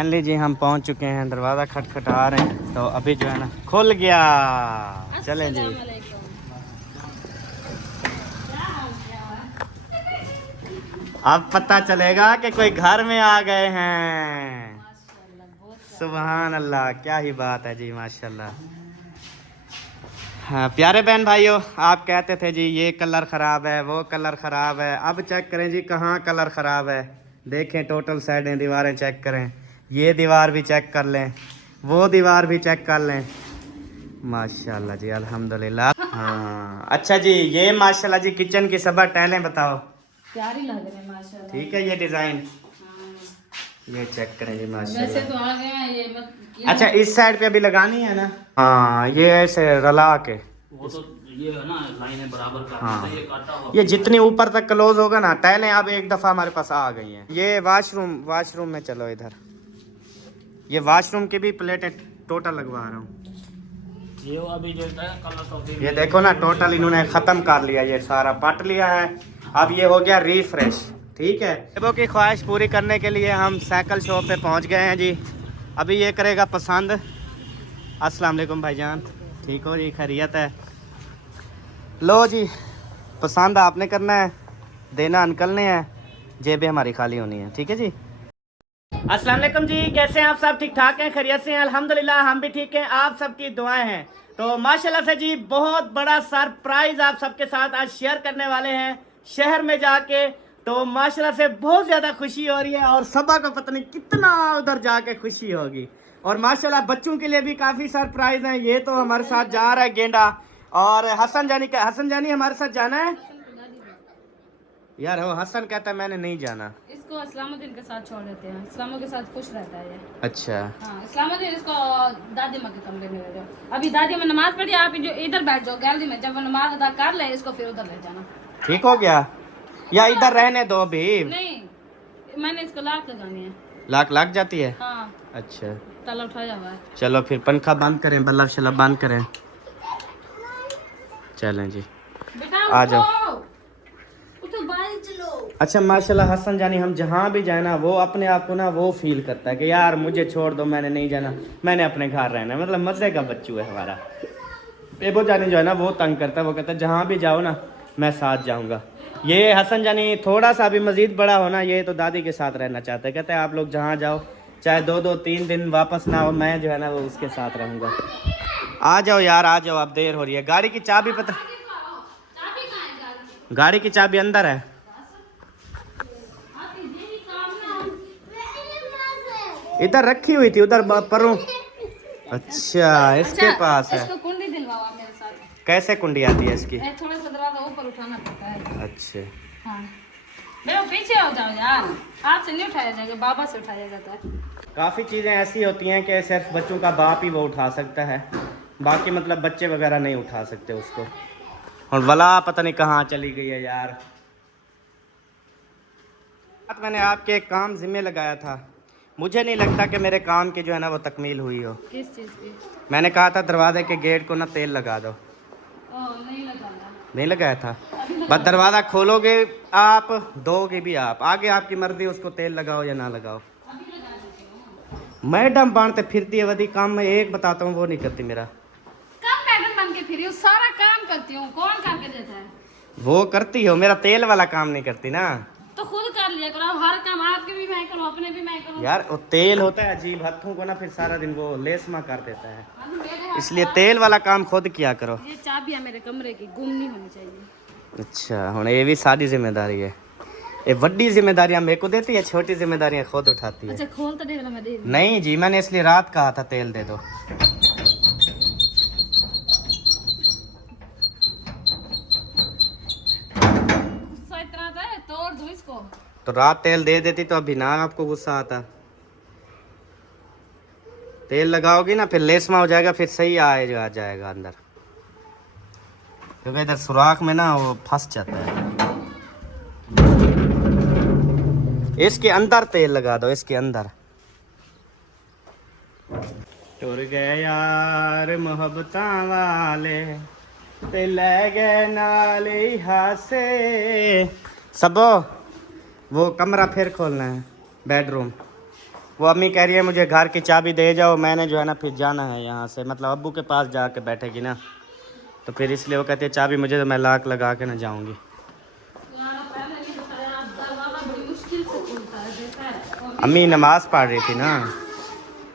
Finally जी हम पहुंच चुके हैं, दरवाज़ा खटखटा रहे हैं तो अभी जो है ना खुल गया। चलें जी। अब पता चलेगा कि कोई घर में आ गए हैं। सुभान अल्लाह, क्या ही बात है जी, माशाल्लाह। हाँ प्यारे बहन भाइयों, आप कहते थे जी ये कलर ख़राब है, वो कलर ख़राब है। अब चेक करें जी कहाँ कलर ख़राब है। देखें टोटल साइडें, दीवारें चेक करें, ये दीवार भी चेक कर लें, वो दीवार भी चेक कर लें। माशाल्लाह जी, अल्हम्दुलिल्लाह। हाँ अच्छा जी, ये माशाल्लाह जी किचन की सब टाइलें बताओ, प्यारी लग रही है माशाल्लाह। ठीक है ये डिज़ाइन, ये चेक करें जी माशाल्लाह। वैसे तो आ गए हैं ये अच्छा इस साइड पे अभी लगानी है ना। हाँ ये ऐसे रला के, वो तो ये है ना लाइनें बराबर का। हाँ ये काटा हुआ, ये जितनी ऊपर तक क्लोज होगा ना टाइलें अब एक दफ़ा हमारे पास आ गई हैं। ये वाशरूम में चलो इधर, ये वाशरूम की भी प्लेटें टोटल लगवा रहा हूँ। ये अभी जो है कलर, ये देखो ना टोटल इन्होंने ख़त्म कर लिया, ये सारा पट लिया है। अब ये हो गया रिफ्रेश, ठीक है। लोगों की ख्वाहिश पूरी करने के लिए हम साइकिल शॉप पे पहुंच गए हैं जी। अभी ये करेगा पसंद। अस्सलाम वालेकुम भाईजान, ठीक हो जी, खैरियत है। लो जी, पसंद आपने करना है, देना अंकल ने है, जेबें हमारी खाली होनी है, ठीक है जी। अस्सलाम वालेकुम जी, कैसे हैं आप सब? ठीक ठाक हैं, खैरियत से हैं? अल्हम्दुलिल्लाह हम भी ठीक हैं, आप सबकी दुआएं हैं। तो माशाल्लाह से जी बहुत बड़ा सरप्राइज़ आप सबके साथ आज शेयर करने वाले हैं शहर में जाके। तो माशाल्लाह से बहुत ज़्यादा खुशी हो रही है और सबा को पता नहीं कितना उधर जाके खुशी होगी। और माशाल्लाह बच्चों के लिए भी काफ़ी सरप्राइज़ हैं। ये तो हमारे साथ जा रहा है गेंडा, और हसन जानी हमारे साथ जाना है यार। वो हसन कहता है मैंने नहीं जाना, इसको इस्लामुद्दीन के साथ छोड़ देते हैं, इस्लामों के साथ खुश रहता है ये। अच्छा हाँ इस्लामुद्दीन इसको दादी माँ के कमरे में ले जाओ। अभी दादी माँ नमाज पढ़ी, आप जो इधर बैठ जाओ गैलरी में, जब वो नमाज अदा कर ले इसको फिर उधर ले जाना। ठीक हो गया या इधर रहने दो अभी? नहीं मैंने इसको लाख लगानी है। लाख लग जाती है? हाँ अच्छा ताला उठाया हुआ है। चलो फिर पंखा बंद करें, बल्ब शलब बंद करें, चलें जी आ जाओ। अच्छा माशाल्लाह हसन जानी हम जहाँ भी जाए ना वो अपने आप को ना वो फील करता है कि यार मुझे छोड़ दो, मैंने नहीं जाना, मैंने अपने घर रहना है। मतलब मज़े का बच्चू है हमारा। बेबो जानी जो है ना वो तंग करता है, वो कहता है जहाँ भी जाओ ना मैं साथ जाऊँगा। ये हसन जानी थोड़ा सा भी मज़ीद बड़ा होना, ये तो दादी के साथ रहना चाहता है। कहता है आप लोग जहाँ जाओ चाहे 2-2-3 दिन वापस ना हो, मैं जो है ना वो उसके साथ रहूँगा। आ जाओ यार आ जाओ, अब देर हो रही है। गाड़ी की चाबी पता, गाड़ी की चाबी अंदर है। इधर रखी हुई थी उधर परों। अच्छा इसके पास है। इसको कुंडी दिलवाओ आप मेरे साथ। कैसे कुंडी आती है इसकी? थोड़ा सा दरवाजा ऊपर उठाना पड़ता है। अच्छा हाँ देखो पीछे हो जाओ यार, आपसे नहीं उठाया जाएगा, बाबा से उठाया जाता है। काफ़ी चीज़ें ऐसी होती हैं कि सिर्फ बच्चों का बाप ही वो उठा सकता है, बाकी मतलब बच्चे वगैरह नहीं उठा सकते उसको। और वला पता नहीं कहाँ चली गई है यार। मैंने आपके एक काम जिम्मे लगाया था, मुझे नहीं लगता कि मेरे काम की जो है ना वो तकमील हुई हो। किस चीज़ की? मैंने कहा था दरवाजे के गेट को ना तेल लगा दो। नहीं लगाना। नहीं लगाया था? बस दरवाज़ा खोलोगे आप, दोगे भी आप, आगे आपकी मर्जी, उसको तेल लगाओ या ना लगाओ। मैडम बांधते फिरती है वधी काम में एक बताता हूँ वो नहीं करती मेरा। कब मैडम बन के फिरी हूँ, सारा काम करती हूँ, कौन करके देता है? वो करती हो, मेरा तेल वाला काम नहीं करती ना। तो खुद कर लिया करो, हर काम आपके भी मैं करूँ अपने भी मैं करूँ। यार वो तेल होता है अजीब, हाथों को ना फिर सारा दिन वो लेसमा कर देता है, इसलिए तेल वाला काम खुद किया करो। ये चाबी है मेरे कमरे की, गुम नहीं होनी चाहिए। अच्छा हुण ये भी सारी जिम्मेदारी है, ये बड़ी जिम्मेदारियां मेरे को देती है, छोटी जिम्मेदारियां खुद उठाती है। अच्छा खोल तो दे, मैं दे दूँ। नहीं जी मैंने इसलिए रात कहा था तेल दे दो। गुस्सा इतना आता है, तोड़ दूँ इसको। तो रात तेल दे देती तो अभी ना आपको गुस्सा आता। तेल लगाओगी ना फिर लेसमा हो जाएगा, फिर सही आ जाएगा अंदर, क्योंकि इधर सुराख में ना वो फंस जाता है। इसके अंदर तेल लगा दो, इसके अंदर। टुर गए यार मोहब्बता वाले ते ले गए नाले हासे। सबो वो कमरा फिर खोलना है, बेडरूम वो अम्मी कह रही है मुझे घर की चाबी दे जाओ, मैंने जो है ना फिर जाना है यहाँ से, मतलब अब्बू के पास जाके बैठेगी ना, तो फिर इसलिए वो कहती है चाबी मुझे, तो मैं लॉक लगा के ना जाऊँगी। अम्मी नमाज पढ़ रही थी ना,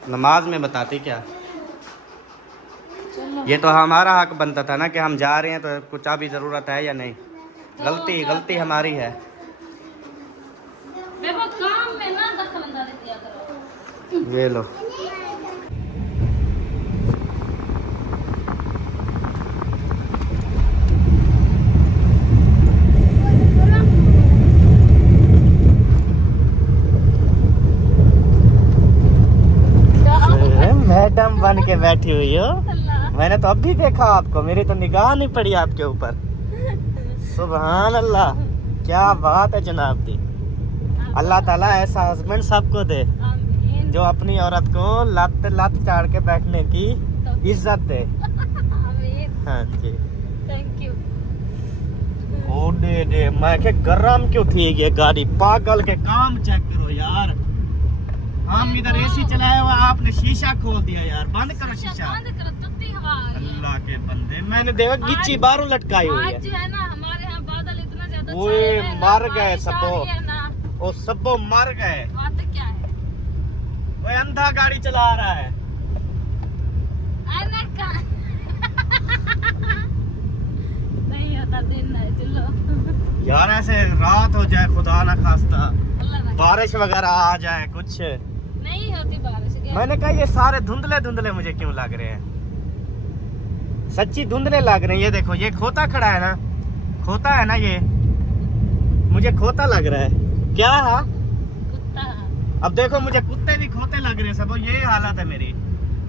नमाज में बताती क्या, ये तो हमारा हक बनता था ना कि हम जा रहे हैं तो कुछ चाबी ज़रूरत है या नहीं। गलती हमारी है। काम में ना दखलंदाजी किया करो। ये लो मैडम बन के बैठी हुई हो। मैंने तो अब भी देखा आपको, मेरी तो निगाह नहीं पड़ी आपके ऊपर। सुभान अल्लाह, क्या बात है जनाब दी। अल्लाह ताला ऐसा हस्बैंड सबको दे जो अपनी औरत को लत लत चाड़ के बैठने की इज्जत दे। हाँ जी, थैंक यू। ओ दे मैं के गरम क्यों थी ये गाड़ी, पागल के काम चेक करो यार। हम इधर एसी चलाया हुआ, आपने शीशा खोल दिया यार, बंद करो शीशा। अल्लाह के बंदे, मैंने देखा गिच्ची बाहरों लटकाई हुई है। आज जो है ना हमारे यहाँ बादल इतना ज्यादा ओए छाए हैं, मर गए बारिश आ सबो, रही है ना। ओ सबो मर गए। बात क्या है? ओए अंधा गाड़ी चला रहा है। आने का नहीं होता दिन है, चलो यार ऐसे रात हो जाए खुदा ना खास्ता, अल्लाह ना बारिश वगैरह आ जाए कुछ। नहीं होती बारिश। मैंने कहा ये सारे धुंधले धुंधले मुझे क्यों लग रहे हैं, सच्ची धुंधले लग रहे हैं। ये देखो ये खोता खड़ा है ना, खोता है ना ये, मुझे खोता लग रहा है। क्या है कुत्ता। अब देखो मुझे कुत्ते भी खोते लग रहे हैं सब, ये हालत है मेरी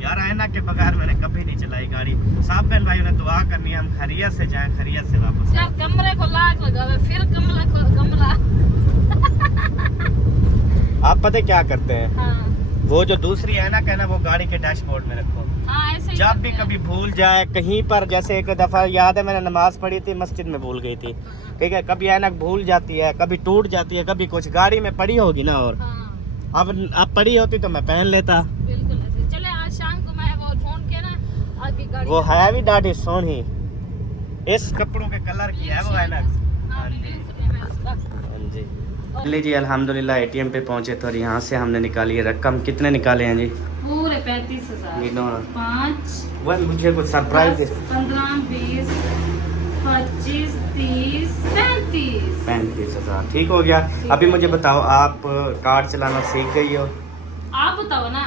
यार। ऐनक के बगैर मैंने कभी नहीं चलाई गाड़ी। साहब बहन भाइयों ने दुआ करनी है हम खैरियत से जाएं, खैरियत से वापस यार कमरे को लाख लगावे, फिर कमरा आप पता क्या करते हैं, हाँ वो जो दूसरी ऐनक है ना वो गाड़ी के डैशबोर्ड में रखो। हाँ ऐसे ही जब भी करते हैं। कभी भूल जाए कहीं पर, जैसे एक दफा याद है मैंने नमाज पढ़ी थी, मस्जिद में भूल गई थी, ठीक है, कभी ऐनक भूल जाती है, कभी टूट जाती है, कभी कुछ गाड़ी में पड़ी होगी ना, और हाँ अब पड़ी होती तो मैं पहन लेता। बिल्कुल ऐसे। चले आज शाम को मैं वो ढूंढ के ना आज की गाड़ी वो है भी डाडी सोनी, इस कपड़ों के कलर की है वो ऐनक। हाँ, हाँ जी लीजिए अल्हम्दुलिल्लाह एटीएम पे पहुंचे तो, और यहाँ से हमने निकाली है रकम। कितने निकाले हैं जी? पूरे 35,000। गिनो। 5 वह मुझे कुछ सरप्राइज 15 20 25 30 35 35,000 ठीक हो गया। अभी मुझे बताओ आप कार चलाना सीख गई हो? आप बताओ ना।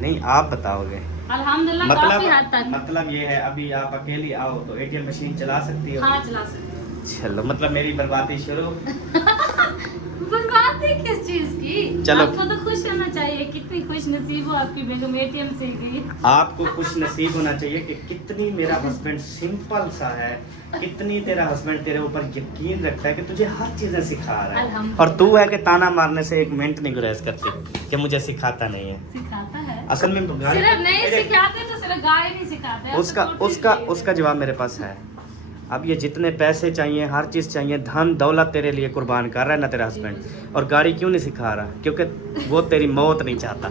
नहीं आप बताओगे। अल्हम्दुलिल्लाह काफी हद तक। मतलब ये है अभी आप अकेली आओ तो एटीएम मशीन चला सकती हो? हाँ चला सकते हो। चलो मतलब मेरी बर्बादी शुरू। बर्बादी किस चीज की? चलो। आपको तो खुश रहना चाहिए, कितनी खुश नसीब हो आपकी बेगम एटीएम से गई। आपको खुश नसीब होना चाहिए कि कितनी मेरा हस्बैंड सिंपल सा है, कितनी तेरा हस्बैंड तेरे ऊपर यकीन रखता है कि तुझे हर चीजें सिखा रहा है, अल्हम्दुलिल्लाह। और तू है कि ताना मारने से एक मिनट नहीं गुरेज करती कि मुझे सिखाता नहीं है। सिखाता है। असल में सिर्फ नहीं सिखाते तो सिर्फ गाय नहीं सिखाते। उसका जवाब मेरे पास है। अब ये जितने पैसे चाहिए, हर चीज़ चाहिए, धन दौलत तेरे लिए कुर्बान कर रहा है ना तेरा हस्बैंड, और गाड़ी क्यों नहीं सिखा रहा? क्योंकि वो तेरी मौत नहीं चाहता।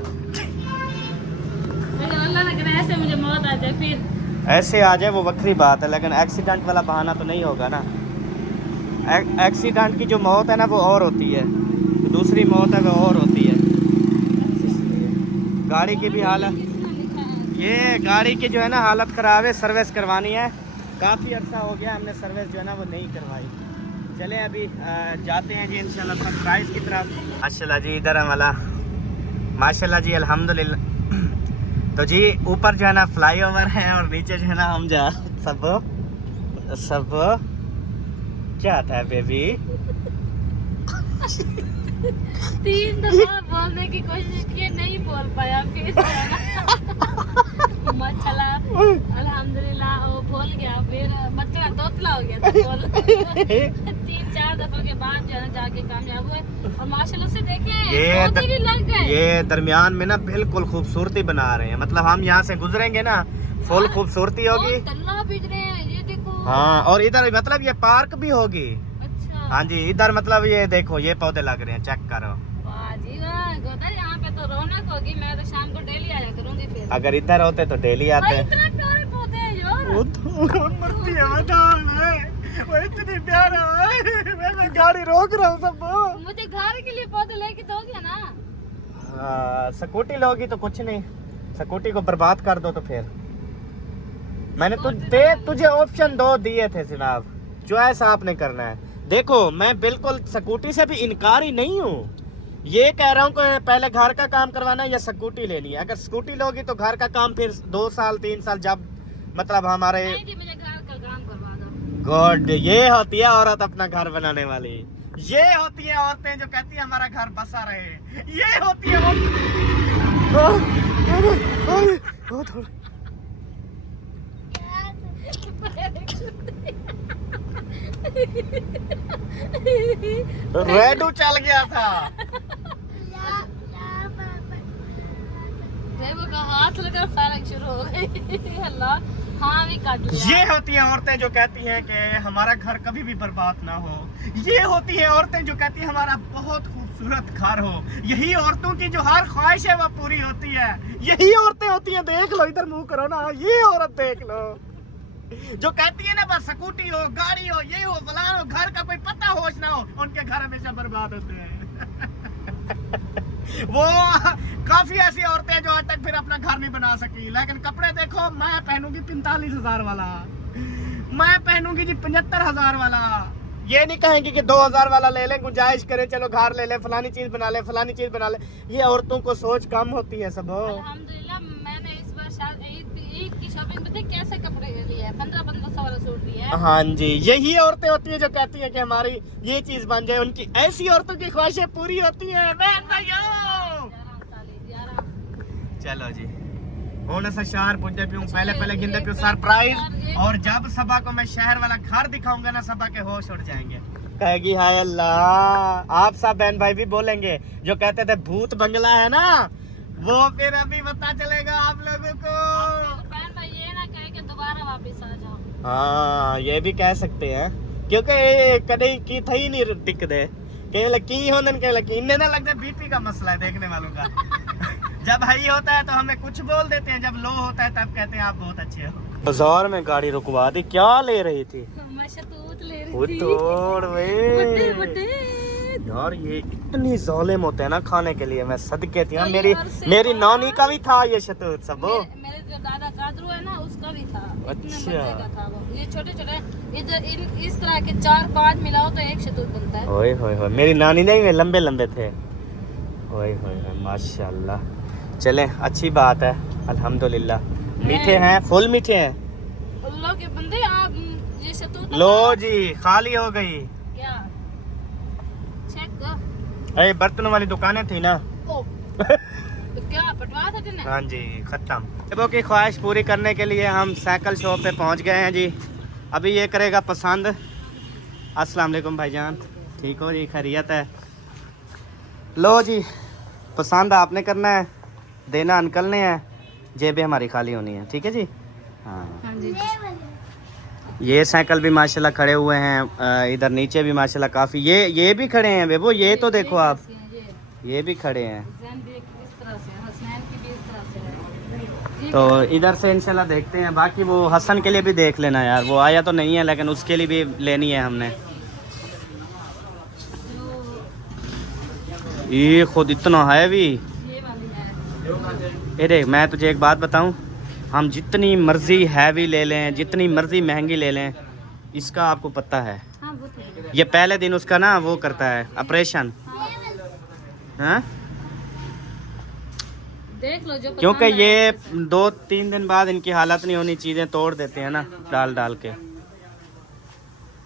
अल्लाह ना करे ऐसे मुझे मौत आ जाए फिर। ऐसे आ जाए वो वक्री बात है, लेकिन एक्सीडेंट वाला बहाना तो नहीं होगा ना। एक्सीडेंट की जो मौत है ना वो और होती है, दूसरी मौत है वो और होती है। गाड़ी की भी हालत, ये गाड़ी की जो है ना हालत ख़राब है, सर्विस करवानी है। काफ़ी अर्सा हो गया हमने सर्विस जो है ना वो नहीं करवाई। चलें अभी जाते हैं जी इंशाल्लाह सरप्राइज़ की तरफ। माशाल्लाह जी इधर हमारा माशाल्लाह जी अल्हम्दुलिल्लाह। तो जी ऊपर जो है ना फ्लाईओवर है और नीचे जो है ना हम जा सब क्या था बेबी? 3 दफा बोलने की कोशिश की, नहीं बोल पाया, फिर माशाल्लाह अल्हम्दुलिल्लाह वो बोल गया, फिर मतलब तोतला हो गया था बोल। 3-4 दफा के बाद जो है ना जाके कामयाब हुए, और माशाल्लाह से देखें पौधे भी लग गए। ये दरमियान में ना बिल्कुल खूबसूरती बना रहे हैं, मतलब हम यहाँ से गुजरेंगे ना फुल खूबसूरती होगी। तल्ला बिक रहे हैं, ये देखो। हाँ और इधर मतलब ये पार्क भी होगी। अच्छा हाँ जी इधर मतलब ये देखो ये पौधे लग रहे हैं, चेक करो। वाह जी वाह, गोदर यहाँ पे तो रौनक होगी। मैं तो शाम को डेली आया करूंगी फिर। अगर इधर होते तो डेली आते। इतने प्यारे पौधे हैं यार। वो तो मरती है वो इतनी प्यारा है। मैं गाड़ी रोक रहा हूँ सब। मुझे घर के लिए पौधे लेके दोगे ना? स्कूटी लोगी तो कुछ नहीं, स्कूटी को बर्बाद कर दो तो फिर। मैंने तुझे ऑप्शन 2 दिए थे जनाब, चॉइस आपने करना है। देखो मैं बिल्कुल स्कूटी से भी इनकारी नहीं हूँ, ये कह रहा हूँ कि पहले घर का काम करवाना या स्कूटी लेनी है। अगर स्कूटी लोगी तो घर का काम फिर 2 साल 3 साल जब मतलब हमारे। नहीं जी, मुझे घर का काम करवा दो। गुड, ये होती है औरत अपना घर बनाने वाली। ये होती है औरतें जो कहती है हमारा घर बसा रहे। ये होती है रेडू चल गया था। रेबू का हाथ लगा फैलक शुरू हो गई। अल्लाह, हाँ भी काट लिया। ये होती हैं औरतें जो कहती हैं कि हमारा घर कभी भी बर्बाद ना हो। ये होती हैं औरतें जो कहती हैं हमारा बहुत खूबसूरत घर हो। यही औरतों की जो हर ख्वाहिश है वो पूरी होती है। यही औरतें होती हैं, देख लो इधर मुंह करो ना, ये औरत देख लो जो कहती है ना बस स्कूटी हो, गाड़ी हो, ये हो, फलाना हो, घर का कोई पता होश ना हो, उनके घर हमेशा बर्बाद होते हैं। वो काफी ऐसी औरतें जो आज तक फिर अपना घर नहीं बना सकी। लेकिन कपड़े देखो, मैं पहनूंगी 45,000 वाला, मैं पहनूंगी जी 75,000 वाला। ये नहीं कहेंगे कि 2,000 वाला ले लें, गुंजाइश करें, चलो घर ले लें, फलानी चीज बना ले, फलानी चीज बना ले। ये औरतों को सोच कम होती है सब। अल्हम्दुलिल्लाह मैंने इस बार ईद की शॉपिंग पे कैसे कपड़े लिए हैं, 1500 वाला सूट लिया है। हाँ जी, यही औरतें होती है जो कहती है कि हमारी ये चीज बन जाए। उनकी ऐसी औरतों की ख्वाहिशें पूरी होती हैं। चलो जी, ਹੁਣ ਅਸਾਂ ਸ਼ਹਿਰ ਪੁੱਜੇ ਪਿਉ। पहले गिनते पियो सरप्राइज। और जब सबा को मैं शहर वाला घर दिखाऊंगा ना, सबा के होश उड़ जाएंगे। कहेगी हाय अल्लाह। आप सब बहन भाई भी बोलेंगे जो कहते थे भूत बंगला है ना, वो फिर अभी पता चलेगा आप लोगों को। बहन भाई ये ना कहे कि दोबारा वापस आ जाओ। हाँ, ये भी कह सकते हैं क्योंकि कभी की था ही नहीं टिक दे के लकी होने के लकी इन्हें ना लगता बीपी का मसला है देखने वालों का। जब हाई होता है तो हमें कुछ बोल देते हैं, जब लो होता है तब कहते हैं आप बहुत अच्छे हो। बाजार में गाड़ी रुकवा दी, क्या ले रही थी? मैं शतूत ले रही वो थी। तोड़ वे बड़े यार, ये इतनी जालिम होते हैं ना खाने के लिए। मैं सदके थी। तो मेरी नानी का भी था ये शतूत सब। मेरे जो दादा कादरू है ना, उसका भी था। इतने मजे का था वो। ये छोटे छोटे इधर इस तरह के 4-5 मिलाओ तो एक शतूत बनता है। ओए होए होए, मेरी नानी नहीं लंबे लंबे थे। ओए होए होए, माशाल्लाह। चले, अच्छी बात है, अल्हम्दुलिल्लाह। मीठे हैं, फुल मीठे हैं। अल्लाह के बंदे, आप ये शतूत लो जी, खाली हो गई। क्या चेक कर। अरे बर्तनों वाली दुकानें थी ना। ओ तो क्या पटवा था तूने? हाँ जी, खत्म। सबों की ख्वाहिश पूरी करने के लिए हम साइकिल शॉप पे पहुंच गए हैं जी। अभी ये करेगा पसंद। अस्सलाम वालेकुम भाईजान, ठीक हो जी? खैरियत है? लो जी, पसंद आपने करना है, देना अंकल ने है, जेबें हमारी खाली होनी है। ठीक है जी? हाँ हाँ जी। ये साइकिल भी माशाल्लाह खड़े हुए हैं। इधर नीचे भी माशाल्लाह काफ़ी ये भी खड़े हैं बेबो। ये तो देखो आप, ये भी खड़े हैं। तो इधर से इंशाल्लाह देखते हैं। बाकी वो हसन के लिए भी देख लेना यार, वो आया तो नहीं है लेकिन उसके लिए भी लेनी है हमने। ये खुद इतना है भी। अरे मैं तुझे एक बात बताऊं, हम जितनी मर्जी हैवी ले लें, जितनी मर्जी महंगी ले लें, इसका आपको पता है ये पहले दिन उसका ना वो करता है ऑपरेशन। हाँ, देख लो जो क्योंकि ये 2-3 दिन बाद इनकी हालत नहीं होनी, चीज़ें तोड़ देते हैं ना डाल डाल के।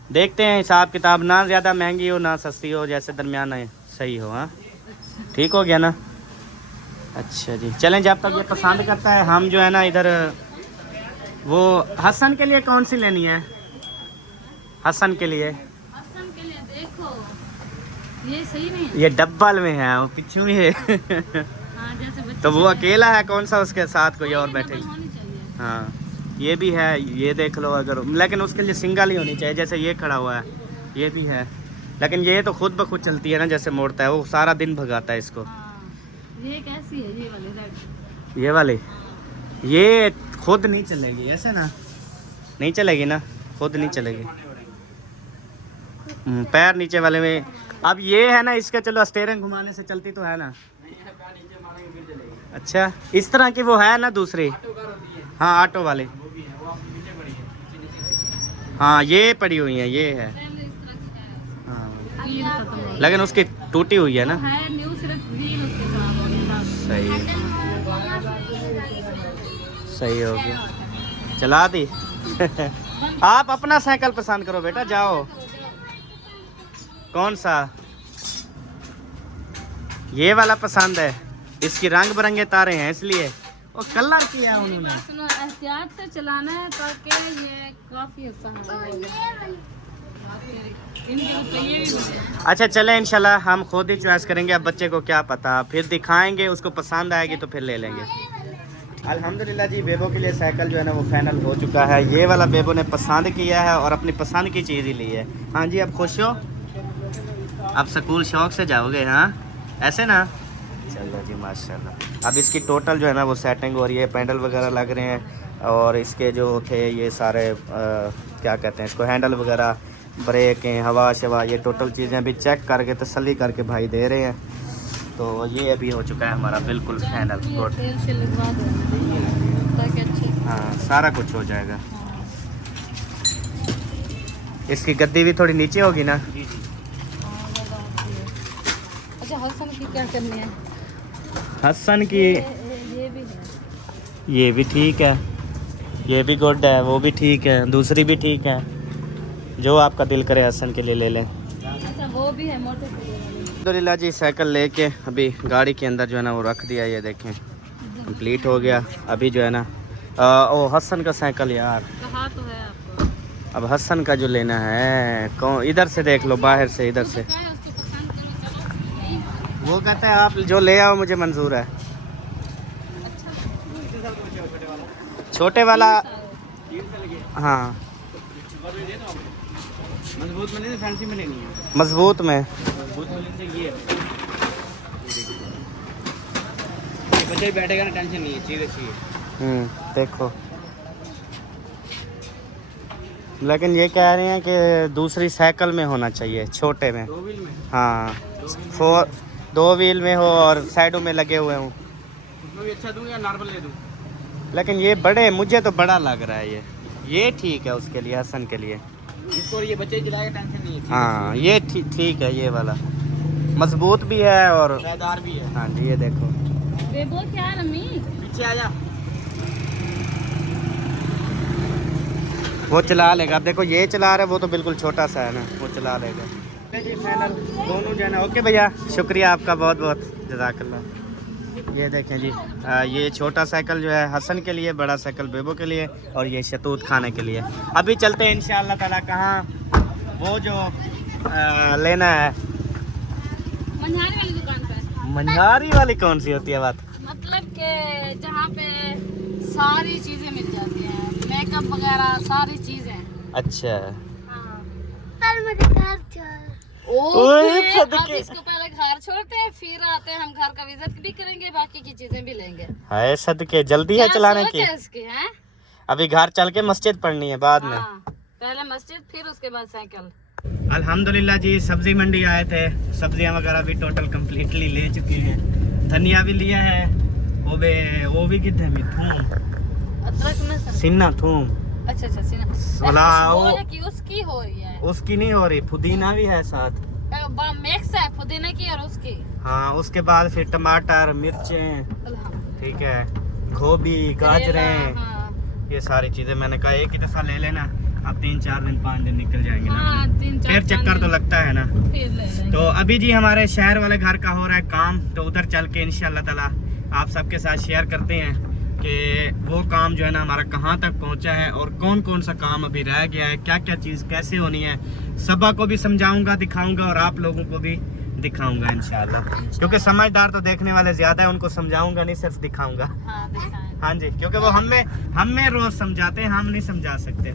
देखते हैं हिसाब किताब, ना ज़्यादा महंगी हो ना सस्ती हो, जैसे दरमियाना सही हो। हाँ ठीक हो गया ना? अच्छा जी, चलें। जब तक ये पसंद करता है हम जो है ना इधर वो हसन के लिए कौन सी लेनी है? हसन के लिए देखो ये सही नहीं है। ये डब्बल में है, वो पिछू में है। हाँ, जैसे बच्चे तो वो अकेला है, कौन सा उसके साथ कोई और बैठे? होनी चाहिए। हाँ ये भी है, ये देख लो अगर, लेकिन उसके लिए सिंगल ही होनी चाहिए। जैसे ये खड़ा हुआ है, ये भी है, लेकिन ये तो खुद ब खुद चलती है ना, जैसे मोड़ता है वो सारा दिन भगाता है इसको। हाँ, ये कैसी है ये वाली रेड? ये वाली, ये खुद नहीं चलेगी ऐसे ना, नहीं चलेगी ना, खुद नहीं चलेगी। पैर नीचे वाले में। अब ये है ना इसका, चलो स्टीयरिंग घुमाने से चलती तो है ना। अच्छा, इस तरह की वो है ना दूसरी। हाँ ऑटो वाले, हाँ ये पड़ी हुई है, ये है। हाँ लेकिन उसकी टूटी हुई है ना। है न्यू, सिर्फ व्हील उसके खराब हो गए। सही है, सही हो गया, चला दी। आप अपना साइकिल पसंद करो बेटा, जाओ। कौन सा? ये वाला पसंद है, इसकी रंग बिरंगे तारे हैं इसलिए, और कलर किया है उन्होंने। सुनो, एहतियात से चलाना है ताकि ये काफी अच्छा है। अच्छा चले, इंशाल्लाह हम खुद ही चॉइस करेंगे। अब बच्चे को क्या पता, फिर दिखाएंगे, उसको पसंद आएगी तो फिर ले लेंगे। अल्हम्दुलिल्लाह जी, बेबो के लिए साइकिल जो है ना वो फाइनल हो चुका है। ये वाला बेबो ने पसंद किया है और अपनी पसंद की चीज़ ही ली है। हाँ जी, अब खुश हो? अब स्कूल शौक से जाओगे? हाँ ऐसे ना, चलो जी माशाल्लाह। अब इसकी टोटल जो है ना वो सेटिंग हो रही है, पैडल वगैरह लग रहे हैं, और इसके जो थे ये सारे क्या कहते हैं इसको, हैंडल वगैरह, ब्रेकें, हवा शवा, ये टोटल चीज़ें अभी चेक करके तसल्ली करके भाई दे रहे हैं। तो ये अभी हो चुका है हमारा बिल्कुल फाइनल। गुड, हाँ सारा कुछ हो जाएगा। इसकी गद्दी भी थोड़ी नीचे होगी ना। अच्छा, हसन की क्या करनी है? हसन की ये भी है, ये भी ठीक है, ये भी गुड है, वो भी ठीक है, दूसरी भी ठीक है, जो आपका दिल करे हसन के लिए ले लें। अच्छा वो भी है मोटे वाली। अल्हम्दुलिल्लाह जी, साइकिल लेके अभी गाड़ी के अंदर जो है ना वो रख दिया। ये देखें कंप्लीट हो गया। अभी जो है ना ओ हसन का साइकिल यार, कहा तो है आपको। अब हसन का जो लेना है, कौन, इधर से देख लो, बाहर से, इधर से। क्या है, उसको पसंद करो, चलो। वो कहता है आप जो ले आओ मुझे मंजूर है। छोटे वाला, हाँ मजबूत में नहीं, फैंसी में लेनी है। मजबूत में, मजबूत में लेने से ये बच्चे बैठेगा ना, टेंशन नहीं है, चीज़ अच्छी है। देखो, लेकिन ये कह रहे हैं कि दूसरी साइकिल में होना चाहिए, छोटे में। 2 व्हील में? हाँ 2 व्हील में हो और साइडों में लगे हुए हों। उसमें भी अच्छा दूँ या नॉर्मल ले दूँ? लेकिन ये बड़े, मुझे तो बड़ा लग रहा है ये ठीक है उसके लिए, हसन के लिए। इसको ये बच्चे चलाएगा, टेंशन नहीं है। हाँ ये ठीक है, ये वाला मजबूत भी है और पायदार भी है। हाँ जी, ये देखो। बेबो क्या है अम्मी? पीछे आ जा, वो चला लेगा। अब देखो ये चला रहा है, वो तो बिल्कुल छोटा सा है ना, वो चला लेगा। जी फाइनल दोनों जो है ना। ओके भैया, शुक्रिया आपका बहुत बहुत, जज़ाकल्लाह। ये देखें जी, ये छोटा साइकिल जो है हसन के लिए, बड़ा साइकिल बेबो के लिए, और ये शतूत खाने के लिए। अभी चलते हैं इंशाअल्लाह ताला कहाँ, वो जो लेना है मंझारी वाली दुकान पे। मंझारी वाली कौन सी होती है बात? मतलब कि जहाँ पे सारी चीजें मिल जाती हैं, मेकअप वगैरह सारी चीजें। अच्छा, हाँ। ओए, अब इसको पहले घर छोड़ते हैं, फिर आते हैं, हम घर का विजिट भी करेंगे, बाकी की चीजें भी लेंगे। है सदके, जल्दी है चलाने की। इसकी है अभी घर चल के मस्जिद पढ़नी है बाद में। पहले मस्जिद, फिर उसके बाद साइकिल। अल्हम्दुलिल्लाह जी, सब्जी मंडी आए थे, सब्जियां वगैरह भी टोटल कम्प्लीटली ले चुकी हैं। धनिया भी लिया है, वो भी कितने में, थूम, अदरक में सिन्ना थूम। अच्छा सीना उसकी हो रही है, उसकी नहीं हो रही, पुदीना भी है साथ, मिक्स है पुदीना की और उसकी। हाँ, उसके बाद फिर टमाटर, मिर्चें, ठीक है, गोभी, गाजरें, हाँ। ये सारी चीजें। मैंने कहा एक ही दफा ले लेना, अब 3-4 दिन 5 दिन निकल जाएंगे हाँ, ना, फिर चक्कर तो लगता है ना। तो अभी जी हमारे शहर वाले घर का हो रहा है काम, तो उधर चल के इंशाअल्लाह ताला आप सबके साथ शेयर करते हैं कि वो काम जो है ना हमारा कहाँ तक पहुँचा है, और कौन कौन सा काम अभी रह गया है, क्या क्या चीज़ कैसे होनी है। सबा को भी समझाऊंगा, दिखाऊंगा, और आप लोगों को भी दिखाऊंगा इंशाअल्लाह, क्योंकि समझदार तो देखने वाले ज़्यादा है, उनको समझाऊंगा नहीं, सिर्फ दिखाऊंगा। हाँ जी, क्योंकि वो हमें रोज़ समझाते हैं, हम नहीं समझा सकते।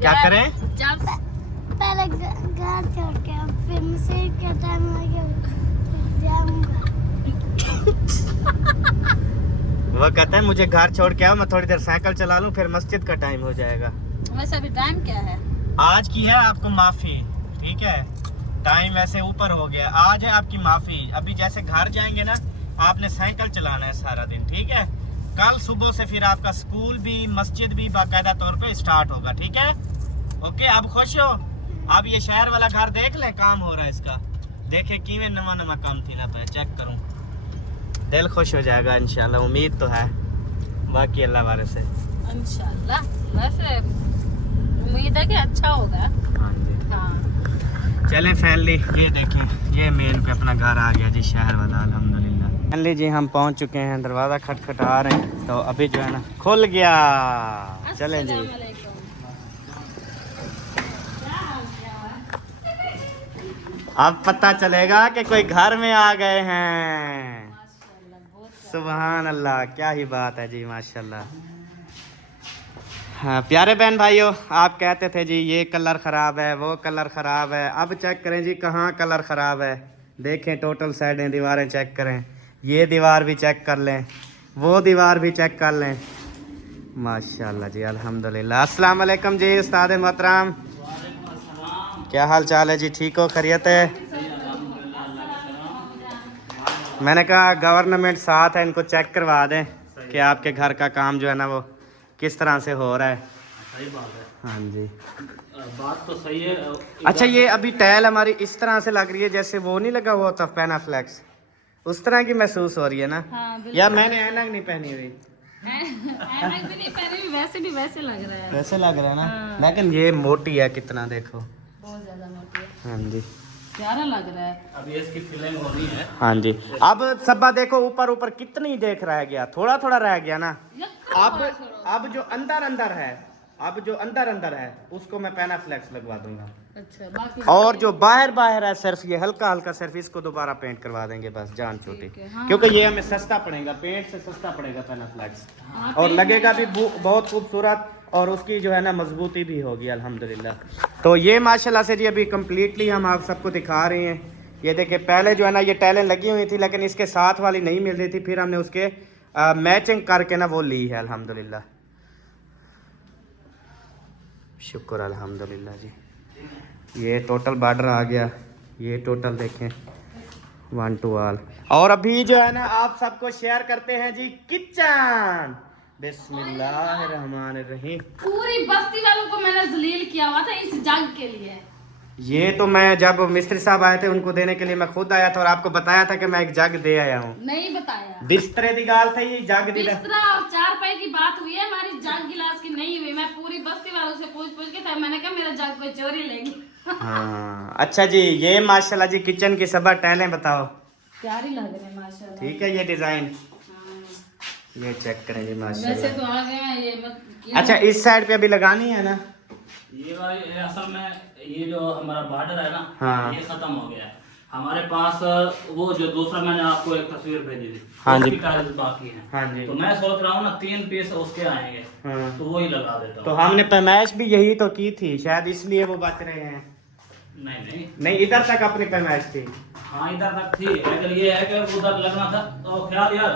क्या करें? पहले घर छोड़ के, फिर मस्जिद का टाइम हो गया, वो कहता है मुझे घर छोड़ के आओ, मैं थोड़ी देर साइकिल चला लूं, फिर मस्जिद का टाइम हो जाएगा। वैसे अभी टाइम क्या है? आज की है आपको माफी, ठीक है? टाइम वैसे ऊपर हो गया, आज है आपकी माफी। अभी जैसे घर जाएंगे ना, आपने साइकिल चलाना है सारा दिन, ठीक है? कल सुबह से फिर आपका स्कूल भी मस्जिद भी बाकायदा तौर पे स्टार्ट होगा, ठीक है? ओके, अब खुश हो? अब ये शहर वाला घर देख लें, काम हो रहा है इसका, देखे किवें नवा नवा काम थी ना पे, चेक करूं, दिल खुश हो जाएगा इंशाल्लाह, उम्मीद तो है, बाकी अल्लाह वाले से इंशाल्लाह। वैसे उम्मीद है कि अच्छा होगा। हाँ जी। हाँ चले फैमिली, ये देखें, ये मेन पे अपना घर आ गया जी, शहर वाला, अल्हम्दुलिल्लाह। फैमिली जी हम पहुंच चुके हैं, दरवाज़ा खटखटा रहे हैं, तो अभी जो है ना खुल गया। चलें जी, अब पता चलेगा कि कोई घर में आ गए हैं। सुभान अल्लाह, क्या ही बात है जी, माशाल्लाह। हाँ प्यारे बहन भाइयों, आप कहते थे जी ये कलर ख़राब है, वो कलर ख़राब है, अब चेक करें जी कहाँ कलर ख़राब है। देखें टोटल साइडें, दीवारें चेक करें, ये दीवार भी चेक कर लें, वो दीवार भी चेक कर लें, माशाल्लाह जी, अल्हम्दुलिल्लाह। अस्सलाम वालेकुम जी उस्ताद मोहतरम, क्या हाल चाल है जी, ठीक हो, खैरियत है? मैंने कहा गवर्नमेंट साथ है, इनको चेक करवा दें कि आपके घर का काम जो है ना वो किस तरह से हो रहा है। सही बात है। हाँ जी, बात तो सही है। अच्छा ये अभी टाइल हमारी इस तरह से लग रही है जैसे वो नहीं लगा हुआ था पैनाफ्लेक्स, उस तरह की महसूस हो रही है ना? हाँ, या मैंने ऐनक नहीं पहनी हुई? ऐनक भी नहीं पहनी, वैसे भी वैसे लग रहा है। वैसे लग रहा है ना? हाँ। लेकिन ये मोटी है कितना, देखो। बहुत ज्यादा मोटी है। हाँ जी, प्यारा लग रहा है। अभी इसकी फिलिंग होनी है। हाँ जी। अब सब्बा देखो ऊपर ऊपर कितनी देख रह गया, थोड़ा थोड़ा रह गया ना। अब जो अंदर अंदर है, अब जो अंदर अंदर है उसको मैं पैनाफ्लेक्स लगवा दूंगा। अच्छा, बाकी और जो बाहर बाहर है सिर्फ ये हल्का हल्का सिर्फ इसको दोबारा पेंट करवा देंगे बस, जान छोटी। हाँ। क्योंकि ये हमें सस्ता पड़ेगा, पेंट से सस्ता पड़ेगा पैनाफ्लेक्स, हाँ, और लगेगा भी बहुत खूबसूरत, और उसकी जो है ना मजबूती भी होगी अल्हम्दुलिल्लाह। तो ये माशाल्लाह से जी अभी कम्प्लीटली हम आप सबको दिखा रहे हैं। ये देखिए पहले जो है ना ये टाइलें लगी हुई थी, लेकिन इसके साथ वाली नहीं मिल रही थी, फिर हमने उसके मैचिंग करके ना वो ली है अल्हम्दुलिल्लाह, शुक्र अल्हम्दुलिल्लाह जी। ये टोटल बॉर्डर आ गया, ये टोटल देखें 1 to all। और अभी जो है ना आप सबको शेयर करते हैं जी किचन, बिस्मिल्लाहिर्रहमानिर्रहीम। पूरी बस्ती वालों को मैंने जलील किया हुआ था इस जग के लिए। ये तो मैं जब मिस्त्री साहब आए थे उनको देने के लिए मैं खुद आया था, और आपको बताया था कि मैं एक जग दे आया हूँ। नहीं बताया, बिस्तरे दी गाल थी, जग दी। बिस्तरा और 4 पाई की बात हुई है, हमारी जग गिलास की नहीं हुई। मैं पूरी बस्ती वालों से पूछ के था, मैंने कहा मेरा जग कोई चोरी लेगी। हाँ अच्छा जी, ये माशाल्लाह जी किचन की सब टाइलें बताओ, प्यारी लग रही है माशाल्लाह। ठीक है? ये डिजाइन हाँ। ये चेक करें जी वैसे माशाल्लाह। तो आ गए हैं ये अच्छा इस साइड पे अभी लगानी है ना? ये वाली असल में ये जो हमारा बॉर्डर है ना, हाँ। ये खत्म हो गया है। हमारे पास वो जो दूसरा मैंने आपको एक तस्वीर भेजी थी, हाँ जी। उसकी टाइल्स बाकी हैं। हाँ जी। तो मैं सोच रहा हूँ ना 3 पीस उसके आएंगे, हाँ। तो वही लगा देता तो हूँ। हमने पैमाइश भी यही तो की थी, शायद इसलिए वो बच रहे हैं। नहीं नहीं इधर तक अपनी पैमाइश थी। हाँ इधर तक थी, लेकिन ये है कि उधर लगना था। तो ख्याल यार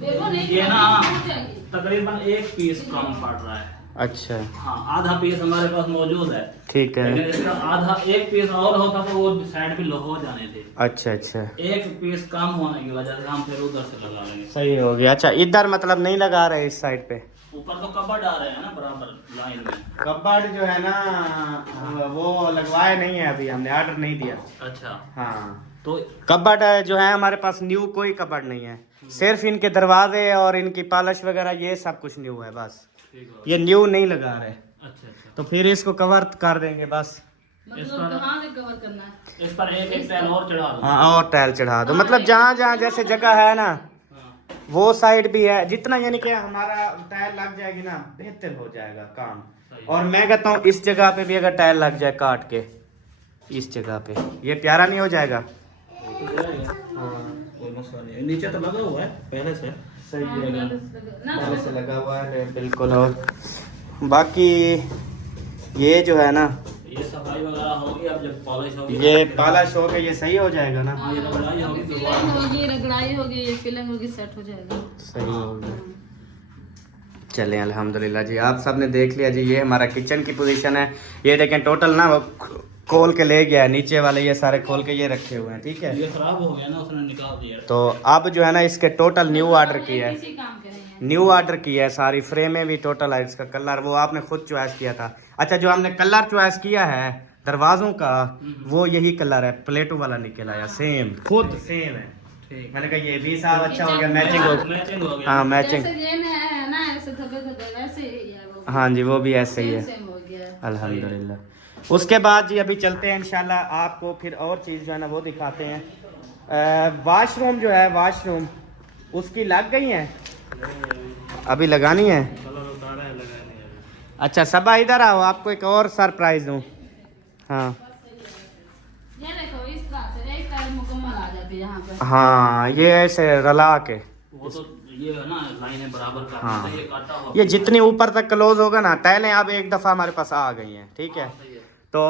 देखो नहीं ये ना टूट जाएगी। तकरीबन 1 पीस कम पड़ रहा है। अच्छा हाँ आधा पीस हमारे पास मौजूद है, ठीक है। लेकिन इसका आधा 1 पीस और होता तो वो साइड भी लो हो जाने थे। अच्छा अच्छा 1 पीस कम होने की वजह से हम फिर उधर से लगा लेंगे। सही हो गया। अच्छा इधर मतलब नहीं लगा रहे इस साइड पे? ऊपर तो कबर्ड आ रहे हैं ना बराबर लाइन में। कबर्ड जो है ना वो लगवाए नहीं है अभी, हमने ऑर्डर नहीं दिया। अच्छा हाँ तो कबर्ड जो है हमारे पास न्यू कोई कबर्ड नहीं है, सिर्फ इनके दरवाजे और इनकी पॉलिश वगैरह ये सब कुछ न्यू है बस, ठीक है। ये न्यू नहीं लगा रहे। अच्छा अच्छा तो फिर इसको कवर कर देंगे बस। मतलब कहाँ से कवर करना है? इस पर एक टाइल और चढ़ा दो। हाँ और टाइल चढ़ा दो, मतलब जहाँ जहाँ जैसे जगह है ना हाँ, वो साइड भी है, जितना यानी कि हमारा टाइल लग जाएगी ना बेहतर हो जाएगा काम। सही। और मैं कहता हूँ इस जगह पे भी अगर टाइल लग जाए काट के इस जगह पे, ये प्यारा नहीं हो जाएगा? कोई मसला नहीं है, नीचे तो लगा हुआ है पहले से। सही है, ना पहले से लगा हुआ है बिल्कुल। और बाकी ये जो है ना ये सफाई वगैरह हो गया, अब जब पॉलिश हो गया, ये पॉलिश हो गया, ये सही हो जाएगा ना? हाँ, ये रगड़ाई होगी तो फिलिंग होगी, रगड़ाई होगी, ये फिलिंग होगी, सेट हो जाएगा। सही हो गया। चलें अल्हम्दुलिल्लाह जी, आप सब ने देख लिया जी। ये हमारा किचन की पोजीशन है। ये देखें टोटल ना वो खोल के ले गया है, नीचे वाले ये सारे खोल के ये रखे हुए हैं, ठीक है। ये खराब हो गया ना, उसने निकाल दिया। तो अब जो है ना इसके टोटल न्यू ऑर्डर किया है, किसी काम के नहीं है। न्यू ऑर्डर किया है। सारी फ्रेमें भी टोटल है, इसका कलर वो आपने खुद चॉइस किया था। अच्छा, जो हमने कलर चॉइस किया है दरवाजों का, वो यही कलर है, प्लेटो वाला निकल आया, सेम खुद सेम है। ठीक, मैंने कहा ये भी साहब अच्छा हो गया, मैचिंग हो गया। मैचिंग हो गया। हाँ मैचिंग, जैसे ये में है ना, ऐसे धब्बे धब्बे वैसे ही है वो। हाँ जी वो भी ऐसे ही है सेम हो गया। अल्हम्दुलिल्लाह। उसके बाद जी अभी चलते हैं इंशाल्लाह, आपको फिर और चीज़ जो है ना वो दिखाते हैं। वाशरूम जो है, वाशरूम उसकी लग गई है, अभी लगानी है। अच्छा सबा इधर आओ, आपको एक और सरप्राइज दूँ। हाँ ये देखो इस तरह से एक टाइल मुकम्मल आ जाती है यहाँ पे। हाँ, ये ऐसे रला के, वो तो ये है ना, लाइनें बराबर का हाँ। ये काटा हुआ। ये जितनी ऊपर तक क्लोज होगा ना, टाइलें अब एक दफ़ा हमारे पास आ गई हैं, ठीक है। सही है। तो